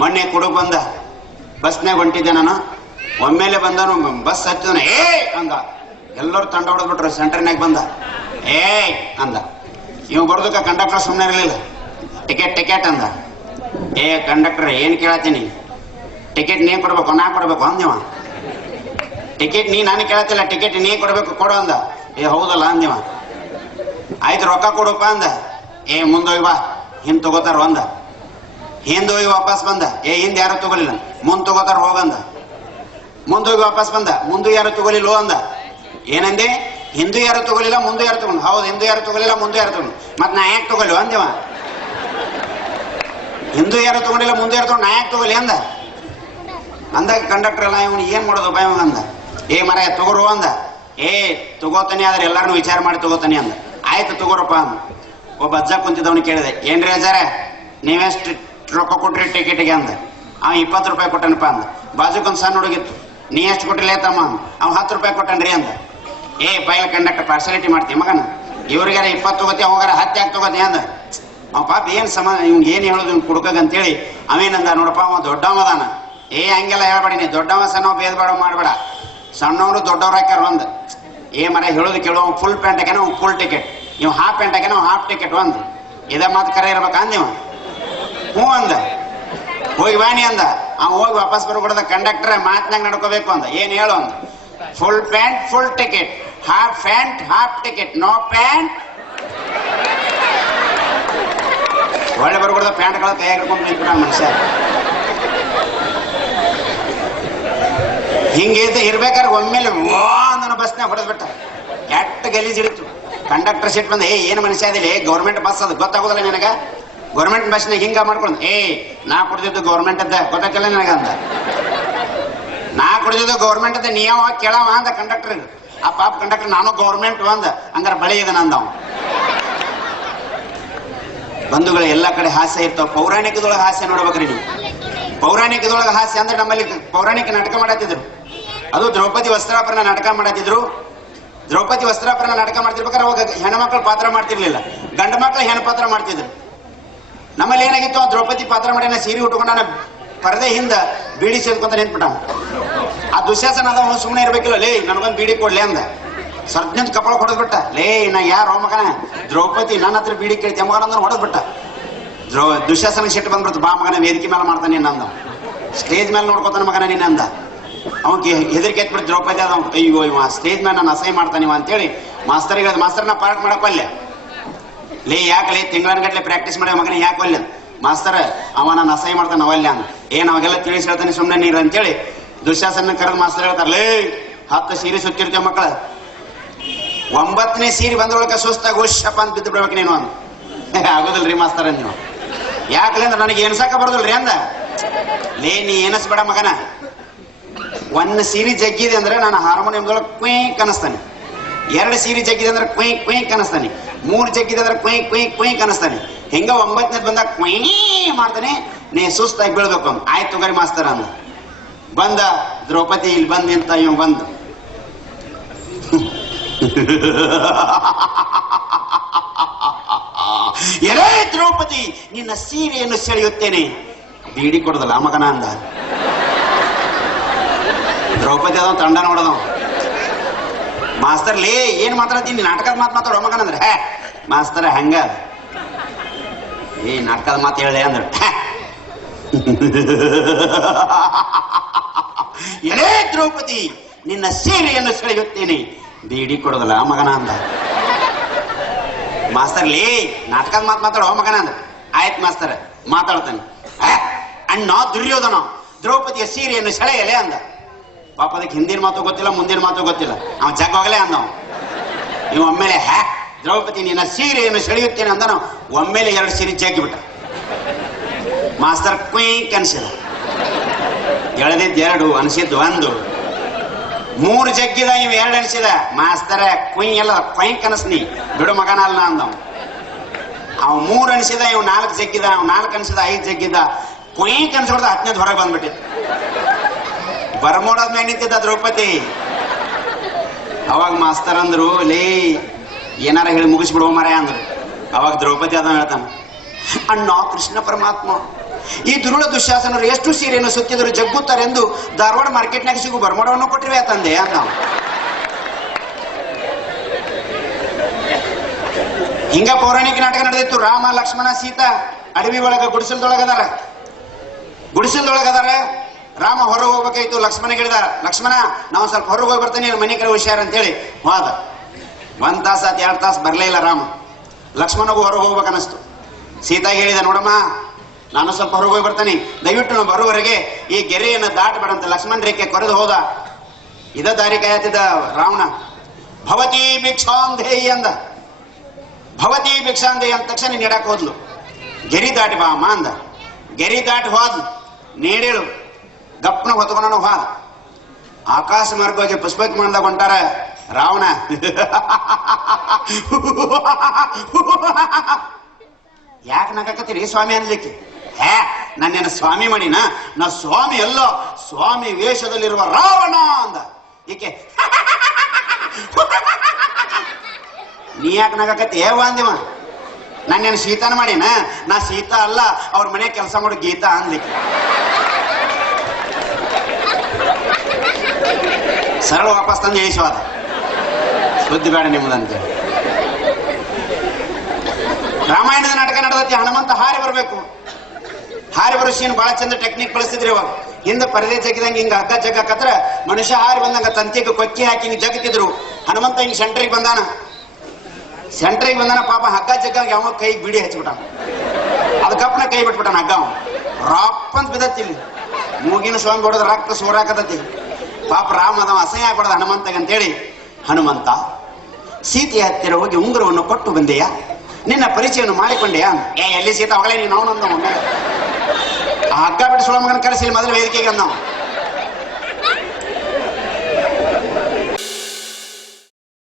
ಮೊನ್ನೆ ಕುಡುಕ್ ಬಂದ, ಬಸ್ನಾಗ ಹೊಂಟಿದ್ದೆ ನಾನು. ಒಮ್ಮೆಲೆ ಬಂದನು, ಬಸ್ ಹತ್ತಿದನು, ಏ ಅಂದ. ಎಲ್ಲರೂ ತಂಡ ಹೊಡೆದ್ಬಿಟ್ರು. ಸೆಂಟರ್ನಾಗ ಬಂದ, ಏ ಅಂದ. ಇವ್ ಬರ್ದಕ್ಕ ಕಂಡಕ್ಟರ್ ಸುಮ್ಮನೆ ಇರಲಿಲ್ಲ. ಟಿಕೆಟ್ ಟಿಕೆಟ್ ಅಂದ. ಏ ಕಂಡಕ್ಟರ್ ಏನ್ ಕೇಳತ್ತೀನಿ, ಟಿಕೆಟ್ ನೀ ಕೊಡ್ಬೇಕು ನಾ ಕೊಡ್ಬೇಕು ಅಂದಿವ. ಟಿಕೆಟ್ ನೀ ನಾನು ಕೇಳತ್ತಿಲ್ಲ, ಟಿಕೆಟ್ ನೀ ಕೊಡ್ಬೇಕು ಕೊಡು ಅಂದ. ಏ ಹೌದಲ್ಲ ಅಂದಿವ. ಆಯ್ತು ರೊಕ್ಕ ಕೊಡಪ್ಪ ಅಂದ. ಏ ಮುಂದೋಗಿ ಬಾ, ಹಿಂದ್ ತಗೋತಾರ ಅಂದ. ಹಿಂದೋಗಿ ವಾಪಸ್ ಬಂದ. ಏ ಹಿಂದ್ ಯಾರು ತಗೋಲಿಲ್ಲ, ಮುಂದ್ ತಗೋತಾರ ಹೋಗಂದ. ಮುಂದೋಗಿ ವಾಪಸ್ ಬಂದ. ಮುಂದೆ ಯಾರು ತಗೋಲಿಲ್ಲ ಅಂದ. ಏನಂದೆ, ಹಿಂದೂ ಯಾರು ತಗೋಲಿಲ್ಲ ಮುಂದೆ ಯಾರು ತಗೊಂಡು. ಹೌದು, ಹಿಂದೂ ಯಾರು ತಗೋಲಿಲ್ಲ ಮುಂದೆ ಯಾರು ತಗೊಂಡು, ಮತ್ ನಾ ಯಾಕೆ ತಗೊಳ್ಳಿ ಅಂದಿವ. ಹಿಂದೂ ಯಾರು ತಗೊಂಡಿಲ್ಲ ಮುಂದೆ ಯಾರು ತಗೊಂಡು, ನಾ ಯಾಕೆ ತಗೊಳ್ಳಿ ಅಂದ. ಅಂದಾಗ ಕಂಡಕ್ಟರ್ ಎಲ್ಲ ಇವನು ಏನ್ ಮಾಡೋದು ಭಯ ಅಂದ. ಏ ಮರ ತಗೋರು ಅಂದ. ಏ ತಗೋತಾನೆ, ಆದ್ರೆ ಎಲ್ಲಾರನು ವಿಚಾರ ಮಾಡಿ ತಗೋತಾನೆ ಅಂದ. ಆಯ್ತು ತಗೋರಪ್ಪ ಅಂದ. ಒಬ್ಬ ಅಜ್ಜ ಕುಂತಿದ್ದವನು ಕೇಳಿದೆ, ಏನ್ರಿ ಅಜ್ಜಾರ ನೀವೆಷ್ಟು ರೊಕ್ಕ ಕೊಟ್ರಿ ಟಿಕೆಟ್ಗೆ ಅಂದ. ಅವ 20 ರೂಪಾಯಿ ಕೊಟ್ಟನಪ್ಪ ಅಂದ. ಬಾಜುಕೊಂದ್ ಸಣ್ಣ ಹುಡುಗಿತ್ತು, ನೀ ಎಷ್ಟು ಕೊಟ್ಟಿಲ್ಲ ತಮ್ಮ ಅಂದ. ಅವ್ 10 ರೂಪಾಯಿ ಕೊಟ್ಟನ್ರಿ ಅಂದ. ಏ ಬೈಲ ಕಂಡಕ್ಟರ್ ಪಾರ್ಸಾಲಿಟಿ ಮಾಡ್ತೀವಿ ಮಗನ, ಇವ್ರಿಗಾರ 20 ತಗೋತಿ, ಅವಾಗಾರ 10 ಯಾಕೆ ತಗೋತಿ ಅಂದ. ಅವ್ ಪಾಪ ಏನ್ ಇವ್ಗೆ ಏನ್ ಹೇಳೋದು ಇವ್ ಕುಡ್ಕಗ್ ಅಂತೇಳಿ ಅವೇನಂದ, ನೋಡಪ್ಪ ಅವ ದೊಡ್ಡವದಾನ. ಏ ಹಂಗೆಲ್ಲ ಹೇಳ್ಬೇಡಿ, ನೀ ದೊಡ್ಡವ ಸಣ್ಣ ಭೇದ ಬೇಡ ಮಾಡ್ಬೇಡ, ಸಣ್ಣವರು ದೊಡ್ಡವ್ರು ಹಾಕ್ಯಾರ ಒಂದ್. ಏ ಮರ ಹೇಳೋದು ಕೇಳುವ, ಫುಲ್ ಪ್ಯಾಂಟ್ ಹಾಕ್ಯಾನ ಅವ್ನು ಫುಲ್ ಟಿಕೆಟ್, ಇವ್ ಹಾಫ್ ಪ್ಯಾಂಟ್ ಹಾಕ್ಯಾನ ಹಾಫ್ ಟಿಕೆಟ್ ಒಂದ್. ಇದ ಮಾತು ಕರೆ ಇರ್ಬೇಕ ಅಂದಿವ. ಹ್ಞೂ ಅಂದ. ಹೋಗಿ ಬಾಣಿ ಅಂದ. ಅವ್ ಹೋಗಿ ವಾಪಸ್ ಬರ್ಕೊಡದ. ಕಂಡಕ್ಟರ್ ಮಾತ್ನಾಗ ನಡ್ಕೋಬೇಕು ಅಂದ. ಏನ್ ಹೇಳು ಅಂದ. Full pant full ticket, half pant half ticket, no pant. ಒಳ್ಳೆ ಬರ್ಕೊಡದ ಪ್ಯಾಂಟ್ಗಳ ಕೈಯಾಗ ಹಿಡ್ಕೊಂಡು ನಿಂತ್ಬಿಟ್ಟ ಮನುಷ್ಯ. ಹಿಂಗೆ ಇರ್ಬೇಕಾದ್ರೆ ಒಮ್ಮೆಲೆ ವಾ ನನ್ನ ಬಸ್ನಾಗ ಹೊಡೆದ್ಬಿಟ್ಟ. ಎಟ್ಟ ಗಲೀಜ್ ಹಿಡಿತು. ಕಂಡಕ್ಟರ್ ಸೀಟ್ ಬಂದ. ಏ ಏನು ಮನುಷ್ಯ ಅದಿಲ್ಲ, ಗೌರ್ಮೆಂಟ್ ಬಸ್ ಅದು ಗೊತ್ತಾಗೋದಿಲ್ಲ ನಿನಗ, ಗೌರ್ಮೆಂಟ್ ಬಸ್ನಾಗ ಹಿಂಗ ಮಾಡ್ಕೊಂಡು. ಏ ನಾ ಕುಡ್ದಿದ್ದು ಗೌರ್ಮೆಂಟ್ ಅದ ಗೊತ್ತಾಗಿಲ್ಲ ನನಗ ಅಂದ. ನಾ ಕುಡಿದಿದ್ದು ಗೌರ್ಮೆಂಟ್ ಅದ, ನೀವ ಕೇಳವ ಅಂದ ಕಂಡಕ್ಟರ್. ಆ ಪಾಪ ಕಂಡಕ್ಟರ್ ನಾನು ಗೌರ್ಮೆಂಟ್ ಅಂದ. ಹಂಗಾರ ಬಳಿ ಇದೆ ನಂದವ. ಬಂಧುಗಳು, ಎಲ್ಲ ಕಡೆ ಹಾಸ್ಯ ಇರ್ತಾವ. ಪೌರಾಣಿಕದೊಳಗೆ ಹಾಸ್ಯ ನೋಡ್ಬೇಕ್ರಿ ನೀವು. ಪೌರಾಣಿಕದೊಳಗೆ ಹಾಸ್ಯ ಅಂದ್ರೆ ನಮ್ಮಲ್ಲಿ ಪೌರಾಣಿಕ ನಾಟಕ ಮಾಡತ್ತಿದ್ರು. ಅದು ದ್ರೌಪದಿ ವಸ್ತ್ರಾಪರಣ ನಾಟಕ ಮಾಡತ್ತಿದ್ರು. ದ್ರೌಪದಿ ವಸ್ತ್ರಾಪರಣ ನಾಟಕ ಮಾಡ್ತಿರ್ಬೇಕಾದ್ರೆ ಅವಾಗ ಹೆಣ್ಮಕ್ಳು ಪಾತ್ರ ಮಾಡ್ತಿರ್ಲಿಲ್ಲ, ಗಂಡ ಮಕ್ಳು ಹೆಣ್ಣು ಪಾತ್ರ ಮಾಡ್ತಿದ್ರು. ನಮ್ಮಲ್ಲಿ ಏನಾಗಿತ್ತು, ಆ ದ್ರೌಪದಿ ಪಾತ್ರ ಮಾಡಿ ಸೀರೆ ಉಟ್ಕೊಂಡ ಪರದೆ ಹಿಂದ ಬೀಡಿ ಸೇದ್ಕೊಂತ ನಿಂತ್ಬಿಟ್ಟ. ಆ ದುಶ್ಯಾಸನ ಅದ, ಸುಮ್ಮನೆ ಇರ್ಬೇಕಿಲ್ಲ, ಲೇ ನನಗೊಂದು ಬೀಡಿ ಕೊಡ್ಲಿ ಅಂದ. ಸರ್ಜನ್ ಕಪಳ ಹೊಡೆದ್ಬಿಟ್ಟ. ಲೇ ನಾ ಯಾರ ಮಗನ, ದ್ರೌಪದಿ ನನ್ನ ಹತ್ರ ಬೀಡಿ ಕೇಳ್ತಿ ಮಗನ ಅಂದ್ರೆ ಹೊಡೆದ್ಬಿಟ್ಟ. ದುಶ್ಯಾಸನ ಸಿಟ್ಟು ಬಂದ್ಬಿಡ್ತು. ಬಾ ಮಗನ ವೇದಿಕೆ ಮೇಲೆ ಮಾಡ್ತಾನೆ ಅಂದ. ಸ್ಟೇಜ್ ಮೇಲೆ ನೋಡ್ಕೊತಾನ ಮಗನ ನೀನ್ ಅಂದ. ಅವಕ್ಕೆ ಹೆದರಿಕೆ ಎತ್ಬಿಟ್ಟು ದ್ರೌಪದಿ ಅದ. ಅಯ್ಯೋ ಇವ ಸ್ಟೇಜ್ ಮೇಲೆ ನಾನು ಅಸಹ್ಯ ಮಾಡ್ತಾನಿವ ಅಂತೇಳಿ ಮಾಸ್ತರಿಗೆ ಮಾಸ್ತರ್ನ ಪಾರ್ಟ್ ಮಾಡಕ್ವಲ್ಲೆ. ಲೇ ಯಾಕಲೇ ತಿಂಗಳನ್ಗಟ್ಲೆ ಪ್ರಾಕ್ಟೀಸ್ ಮಾಡಿ ಮಗನ ಯಾಕೆ ಒಲ್ಲೆ. ಮಾಸ್ತರ್ ಅವ ನಾನು ಅಸಹ್ಯ ಮಾಡ್ತಾನೆ ಅವಲ್ಯ ಅಂದ. ಏನ್ ಅವಾಗೆಲ್ಲ ತಿಳಿಸಿ ಹೇಳ್ತಾನೆ ಸುಮ್ಮನೆ ನೀರು ಅಂತೇಳಿ ದುಶ್ಯಾಸನ ಕರೆದು ಮಾಸ್ತರ್ ಹೇಳ್ತಾರೆ, ಲೇ 10 ಸೀರೆ ಸುತ್ತಿರ್ತೇವೆ ಮಕ್ಕಳ, 9ನೇ ಸೀರೆ ಬಂದ್ರೊಳಕ ಸುಸ್ತಾಗ ಹುಷಪ್ಪ ಅಂತ ಬಿದ್ದು ಬಿಡ್ಬೇಕು ನೀನು ಅಂದ. ಆಗೋದಿಲ್ರಿ ಮಾಸ್ತರ್ ಅಂದ. ನೀವು ಯಾಕಲೆ ಅಂದ್ರೆ ನನಗೆ ಎಣ್ಸಾಕ ಬರೋದಿಲ್ರಿ ಅಂದ. ಲೇ ನೀ ಎನಸ್ಬೇಡ ಮಗನ, 1 ಸೀರೆ ಜಗ್ಗಿದೆ ಅಂದ್ರೆ ನಾನು ಹಾರ್ಮೋನಿಯಂದೊಳಗೆ ಕ್ವೀಕ್ ಅನಿಸ್ತಾನೆ, 2 ಸೀರೆ ಜಗ್ಗಿದೆ ಅಂದ್ರೆ ಕ್ವೀಕ್ ಕ್ವೀಕ್ ಅನಿಸ್ತಾನೆ, 3 ಜಗ್ಗಿದೆ ಅಂದ್ರೆ ಕ್ವೀಕ್ ಕ್ವೀಕ್ ಕ್ವೀಕ್ ಅನಿಸ್ತಾನೆ. ಹಿಂಗ 9ನೇದ್ ಬಂದಾಗ ಕ್ವೀ ಮಾಡ್ತಾನೆ, ನೀ ಸುಸ್ತಾಗಿ ಬೀಳ್ಬೇಕು ಅಂದ. ಆಯ್ತು ತಗೋರಿ ಮಾಸ್ತರ್ ಅಂದ. ಬಂದ ದ್ರೌಪದಿ ಇಲ್ಲಿ ಬಂದ್ ನಿಂತ. ಇವ್ ಬಂದು ಎಲೇ ದ್ರೌಪದಿ ನಿನ್ನ ಸೀರೆಯನ್ನು ಸೆಳೆಯುತ್ತೇನೆ, ಬೀಡಿ ಕೊಡದಲ್ಲ ಮಗನ ಅಂದ. ದ್ರೌಪದಿ ಅದ ತಂಡ ನೋಡದ. ಮಾಸ್ತರ್ ಲೇ ಏನ್ ಮಾತಾಡ್ತೀನಿ, ನಾಟಕದ ಮಾತು ಮಾತಾಡೋ ಮಗನ ಅಂದ್ರೆ. ಮಾಸ್ತರ ಹಂಗ ಏ ನಾಟಕದ ಮಾತು ಹೇಳಿ ಅಂದ್ರ. ಎಲೇ ದ್ರೌಪದಿ ನಿನ್ನ ಸೀರೆಯನ್ನು ಸೆಳೆಯುತ್ತೇನೆ, ಬೀಡಿ ಕೊಡೋದಲ್ಲ ಮಗನ ಅಂದ. ಮಾಸ್ತರ್ ಲೇ ನಾಟಕದ ಮಾತು ಮಾತಾಡೋ ಮಗನ ಅಂದ್ರ. ಆಯ್ತು ಮಾಸ್ತರ್ ಮಾತಾಡ್ತಾನೆ. ಅಣ್ಣ ದುರ್ಯೋಧನ ದ್ರೌಪದಿಯ ಸೀರೆಯನ್ನು ಸೆಳೆಯಲೇ ಅಂದ. ಪಾಪ ಅದಕ್ಕೆ ಹಿಂದಿನ ಮಾತು ಗೊತ್ತಿಲ್ಲ, ಮುಂದಿನ ಮಾತು ಗೊತ್ತಿಲ್ಲ. ಅವ ಜಗ್ಗೋಗಲೇ ಅಂದವ. ನೀವು ಒಮ್ಮೆಲೆ ದ್ರೌಪದಿ ನಿನ್ನ ಸೀರೆಯನ್ನು ಸೆಳೆಯುತ್ತೇನೆ ಅಂದನು. ಒಮ್ಮೆಲೆ 2 ಸೀರೆ ಜಗ್ಗಿಬಿಟ್ಟ. ಮಾಸ್ತರ್ ಕ್ವೀಕ್ ಅನ್ಸಿದ. ಎಳೆದಿದ್ದು 2 ಅನ್ಸಿದ್ದು 1. 3 ಜಗ್ಗಿದ ಇವ್ 2 ಅನ್ಸಿದ. ಮಾಸ್ತರ ಕ್ವೀ ಎಲ್ಲ ಕ್ವೈಕ್ ಅನ್ಸ್ನಿ ಬಿಡು ಮಗನ ಅಲ್ಲ ಅಂದವ. ಅವ್ 3 ಅನ್ಸಿದ, ಇವ್ 4 ಜಗ್ಗಿದ. ಅವ್ 4 ಅನ್ಸಿದ, 5 ಜಗ್ಗಿದ. ಕ್ವೀಕ್ ಅನ್ಸೋಡ್ದ 10ನೇದು ಹೊರಗೆ ಬಂದ್ಬಿಟ್ಟಿತ್ತು. ಬರ್ಮೋಡದ ಮ್ಯಾಗ ನಿಂತಿದ್ದ ದ್ರೌಪದಿ. ಅವಾಗ ಮಾಸ್ತರ್ ಅಂದ್ರು, ಲೇ ಏನಾರ ಹೇಳಿ ಮುಗಿಸ್ಬಿಡುವ ಮರ ಅಂದ್ರು. ಅವಾಗ ದ್ರೌಪದಿ ಅದ ಹೇಳ್ತಾನ, ಅಣ್ಣ ಕೃಷ್ಣ ಪರಮಾತ್ಮ ಈ ದುರುಳ ದುಶ್ಯಾಸನರು ಎಷ್ಟು ಸೀರೆಯನ್ನು ಸುತ್ತಿದರು ಜಗ್ಗುತ್ತಾರೆಂದು ಧಾರವಾಡ ಮಾರ್ಕೆಟ್ನಾಗ ಸಿಗು ಬರ್ಮೋಡವನ್ನು ಕೊಟ್ಟಿವೆ ತಂದೆ ಅಂತ ನಾವು ಹಿಂಗ ಪೌರಾಣಿಕ ನಾಟಕ ನಡೆದಿತ್ತು. ರಾಮ ಲಕ್ಷ್ಮಣ ಸೀತಾ ಅಡವಿ ಒಳಗ ಗುಡಿಸಲ್ದೊಳಗದಾರ. ರಾಮ ಹೊರಗೆ ಹೋಗ್ಬೇಕಾಯ್ತು. ಲಕ್ಷ್ಮಣ ಹೇಳಿದ, ಲಕ್ಷ್ಮಣ ನಾವು ಸ್ವಲ್ಪ ಹೊರಗೆ ಹೋಗಿ ಬರ್ತಾನೆ, ಮನೆ ಕಡೆ ಹುಷಾರ ಅಂತ ಹೇಳಿ ಹೋದ. 1 ತಾಸ 2 ತಾಸು ಬರ್ಲೇ ಇಲ್ಲ ರಾಮ. ಲಕ್ಷ್ಮಣಗೂ ಹೊರಗೆ ಹೋಗ್ಬೇಕನ್ನಿಸ್ತು. ಸೀತಾ ಹೇಳಿದ, ನೋಡಮ್ಮ ನಾನು ಸ್ವಲ್ಪ ಹೊರಗೆ ಹೋಗಿ ಬರ್ತಾನೆ, ದಯವಿಟ್ಟು ನಾವು ಬರುವವರೆಗೆ ಈ ಗೆರೆಯನ್ನು ದಾಟಬೇಡಂತ ಲಕ್ಷ್ಮಣ ರೇಖೆ ಕೊರೆದು ಹೋದ. ಇದ ದಾರಿ ಕಾಯತಿದ್ದ ರಾವಣ. ಭವತಿ ಭಿಕ್ಷಾಂಧೇಯಿ ಅಂದ. ಭವತಿ ಭಿಕ್ಷಾಂಧೇಯಿ ಅಂದ ತಕ್ಷಣ ನೀಡಕ್ ಹೋದ್ಲು. ಗೆರಿ ದಾಟಿ ಬಾ ಅಮ್ಮ ಅಂದ. ಗೆರಿ ದಾಟಿ ಹೋದ್ಲು. ನೀಡೇಳು ಗಪ್ಪನ ಹೊತ್ಕೊಂಡು ಹೋದ. ಆಕಾಶ ಮಾರ್ಗವಾಗಿ ಪುಷ್ಪಕ ಮಾಡ್ದಾಗ ಹೊಂಟಾರ ರಾವಣ. ಯಾಕೆ ನಗಕತ್ತೀರಿ ಸ್ವಾಮಿ ಅನ್ಲಿಕ್ಕೆ? ನನ್ನೇನು ಸ್ವಾಮಿ ಮಾಡಿನ? ನಾ ಸ್ವಾಮಿ ಅಲ್ಲ, ಸ್ವಾಮಿ ವೇಷದಲ್ಲಿರುವ ರಾವಣ ಅಂದ. ಈಕೆ ನೀ ಯಾಕೆ ನಗಕತ್ತಿ ಅಂದಿವ? ನಾನೇನು ಸೀತಾನ ಮಾಡಿನ? ನಾ ಸೀತಾ ಅಲ್ಲ, ಅವ್ರ ಮನೆ ಕೆಲಸ ಮಾಡೋ ಗೀತಾ ಅನ್ಲಿಕ್ಕೆ. ಸರಳ ವಾಪಸ್ ತಂದು ಇಳಿಸುವಾದ. ಸುದ್ದಿ ಬೇಡ ನಿಮ್ಮದಂತೇಳಿ ರಾಮಾಯಣದ ನಾಟಕ ನಡೆದತಿ. ಹನುಮಂತ ಹಾರಿ ಬರಬೇಕು. ಹಾರಿ ಬರೋ ಸೀನ್ ಬಹಳ ಚಂದ ಟೆಕ್ನಿಕ್ ಬಳಸ್ತಿದ್ರಿ ಇವಾಗ. ಹಿಂದೆ ಪರದೆ ಜಗ್ಗಿದಂಗೆ ಹಿಂಗ ಹಗ್ಗ ಜಗ್ಗಕತ್ರ ಮನುಷ್ಯ ಹಾರಿ ಬಂದಂಗ ತಂತಿಗೆ ಕೊಕ್ಕಿ ಹಾಕಿ ಹಿಂಗ್ ಜಗತ್ತಿದ್ರು. ಹನುಮಂತ ಹಿಂಗ್ ಸೆಂಟ್ರಿಗೆ ಬಂದಾನ. ಪಾಪ ಹಗ್ಗ ಜಗ್ಗಾಗಿ ಅವ ಕೈ ಬಿಡಿ ಹಚ್ಬಿಟ್ಟಾನ. ಅದಕ್ಕಪ್ಪನ ಕೈ ಬಿಟ್ಬಿಟ್ಟಾನ. ಹಗ್ಗ ಅವ ರಾಪ್ಪಂತ ಬಿದ್ದತಿ. ಇಲ್ಲಿ ಮೂಗಿನ ಸ್ವಾಮಿ ಹೊಡೆದ ರಕ್ತ ಸೋರಾಕತತಿ. ಪಾಪ ರಾಮ ಅದಾವ ಅಸಹ್ಯ ಆಗ್ಬಾರ್ದ ಹನುಮಂತಗೆ ಅಂತೇಳಿ, ಹನುಮಂತ ಸೀತೆಯ ಹತ್ತಿರ ಹೋಗಿ ಉಂಗುರವನ್ನು ಕೊಟ್ಟು ಬಂದೆಯ, ನಿನ್ನ ಪರಿಚಯವನ್ನು ಮಾಡಿಕೊಂಡೆಯಾ? ಎಲ್ಲಿ ಸೀತಾ ಹೋಗಲೇ ನೀನು ಅವನಂದ. ಆ ಹಗ್ಗ ಬಿಟ್ಟು ಸುಳ ಮಗನ ಕರೆಸಿ ಮೊದಲು ವೇದಿಕೆಗೆ ಅಂದವ.